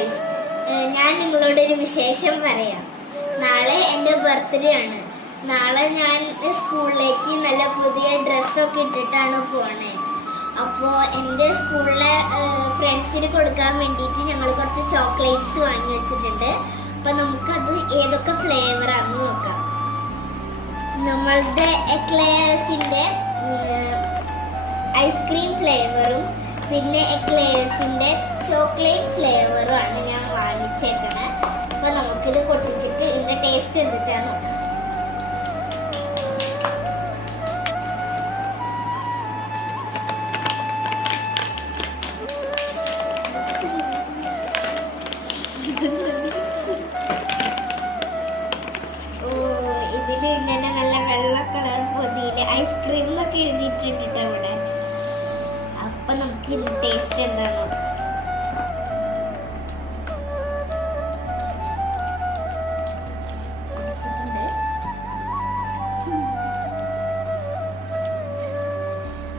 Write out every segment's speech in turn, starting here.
Guys, ഞാൻ നിങ്ങളോടൊരു വിശേഷം പറയാം. നാളെ എൻ്റെ ബർത്ത്ഡേ ആണ്. നാളെ ഞാൻ സ്കൂളിലേക്ക് നല്ല പുതിയ ഡ്രസ്സൊക്കെ ഇട്ടിട്ടാണ് പോണേ. അപ്പോൾ എൻ്റെ സ്കൂളിലെ ഫ്രണ്ട്സിന് കൊടുക്കാൻ വേണ്ടിയിട്ട് ഞങ്ങൾ കുറച്ച് ചോക്ലേറ്റ്സ് വാങ്ങി വെച്ചിട്ടുണ്ട്. അപ്പോൾ നമുക്കത് ഏതൊക്കെ ഫ്ലേവറാണെന്ന് നോക്കാം. നമ്മളുടെ എക്ലെയർസിൻ്റെ ഐസ്ക്രീം ഫ്ലേവറും പിന്നെ എക്ലെയർസിൻ്റെ ചോക്ലേറ്റ് ഫ്ലേവറുമാണ് ഞാൻ വാങ്ങിച്ചേക്കണേ. അപ്പോൾ നമുക്കിത് പൊട്ടിച്ചിട്ട് ഇതിൻ്റെ ടേസ്റ്റ് എന്തിട്ടാണ് നോക്കാം. ഇതിൽ ഇങ്ങനെ നല്ല വെള്ള കളർ പൊതിയില് ഐസ്ക്രീം എന്നൊക്കെ എഴുതിയിട്ടുണ്ട് അവിടെ. അപ്പൊ നമുക്ക് ഇത് ടേസ്റ്റ് എന്താണോ.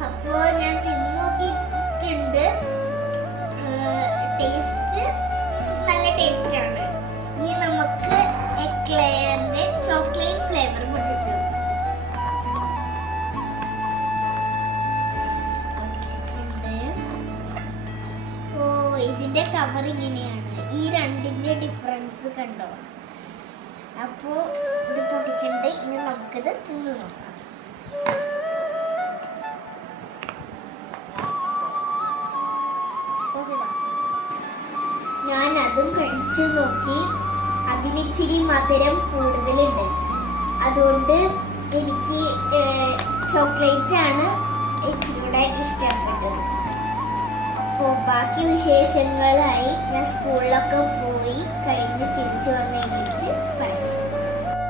അപ്പോ ഞാൻ തിന്നു നോക്കിയിട്ടുണ്ട്. ടേസ്റ്റ് നല്ല ടേസ്റ്റ് ആണ്. ഇനി നമുക്ക് എക്ലെയറിന്റെ ചോക്ലേറ്റ് ഫ്ലേവർ പൊട്ടിച്ചു. ഓ, ഇതിന്റെ കവർ ഇങ്ങനെയാണ്. ഈ രണ്ടിന്റെ ഡിഫറൻസ് കണ്ടോ? അപ്പോ ഇത് പൊട്ടിച്ചിട്ടുണ്ട്. ഇനി നമുക്കിത് തിന്നു നോക്കാം. ഞാൻ അതും കഴിച്ചു നോക്കി. അതിലിച്ചിരി മധുരം കൂടുതലുണ്ട്. അതുകൊണ്ട് എനിക്ക് ചോക്ലേറ്റ് ആണ് ഇച്ചിരി കൂടെ ഇഷ്ടപ്പെട്ടത്. അപ്പോൾ ബാക്കി വിശേഷങ്ങളായി